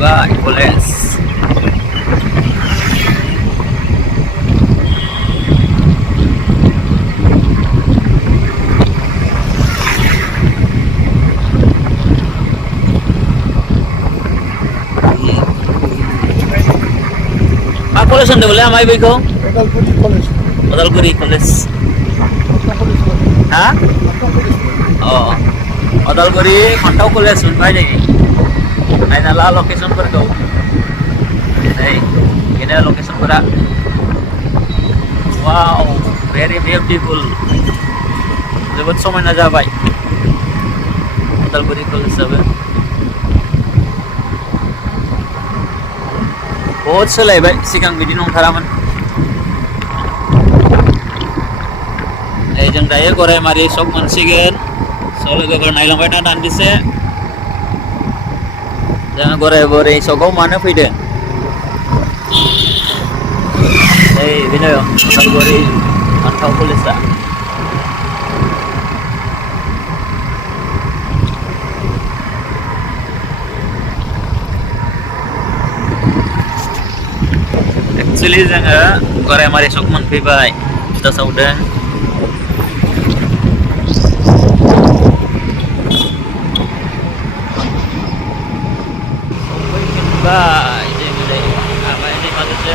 सफैबाय कलेज मा कलेज होनदोंमोनलै आमाय बैखौ अदालगुरि कलेज हा अ अदालगुरि फान्थाव कलेज मोनबाय नै नायना ला लकेसनफोरखौ नै बेनो लकेसनफोरा वाव भेरि बिउटिफुल जोबोद समायना जाबाय अदालगुरि कलेजाबो बहुद सोलायबाय सिगां बिदि नंथारामोन जों दायो गरायमारि सक मोनसिगोन स' लोगोफोर नायलांबाय था दान्दिसे जों गरायमारि सकआव मानो फैदों नै बेनो अदालगुरि फान्थाव कलेजआ एक्चुअली जोङो गरायमारि सक मोनफैबाय दा सावदों सफैफिनबाय जोङो नै आमाय दैमालुसो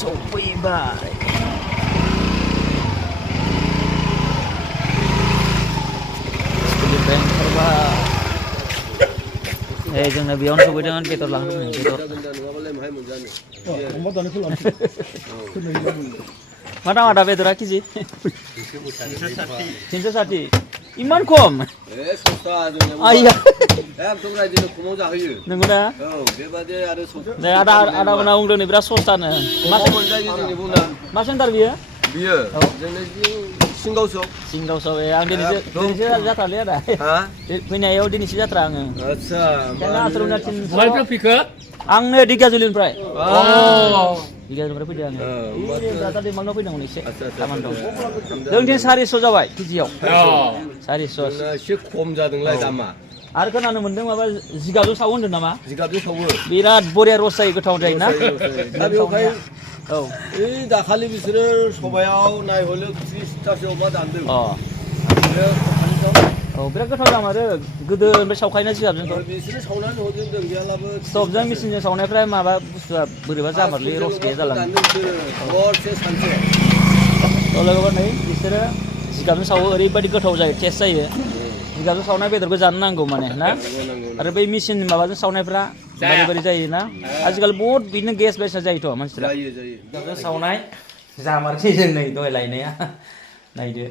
सफैबाय स्कुलनिफ्राय ओंखारबाय जोंना बेयावनो सफैदों बेदर लांदोंमोन मा दामा दा बेदरा केजि 360 इमान खम आइया नंगौना आदा मोना बुंदों नै बिराद सस्तानो मा सेन्टार बियो सिंगावसो आं दिनैसो जाथ्रालै आदा फैनायाव दिनैसो जाथ्रा आङो आङो फैखो आंनो दिगाजुलिनिफ्राय फैदों आङो दादा दैमालुनाव फैदोंमोन एसे खामानि दं जोंथिं 400 जाबाय केजियाव 400 एसे खम जादोंलाय दामा आरो खोनानो मोन्दों माबा जिगाबजों सावो होनदों नामा जिगाबजों सावो बिराद बरिया रस जायो गोथाव जायोना दा बेवहाय औ दाखालि बिसोरो सबायाव नायहरलो 30थासो अमा दानदों औ बिराद गोथाव जाम आरो गोदोनिफ्राय सावखायोना जिगाबजोंथ' बिसोरो सावनानै हरजोबदों गैयालाबो स्टभजों मेचिनजों सावनायफ्राय माबा बुस्थुआ बोरैबा जामारलै रस गैया जालाङो हरसे सानसे लोगोफोर नै बिसोरो जिगाबजों सावो ओरैबायदि गोथाव जायो टेस्ट जायो जिगाबजों सावनाय बेदरखौ जानो नांगौ माने ना आरो बै मेचिन माबाजों सावनायफ्रा बोरै जायोना आजिखालि बहुत बिदिनो गेस बायसा जायोथ' मानसिफ्रा जिगाबजों सावनाय जामारसै जों नै दहाय लायनाया नायदो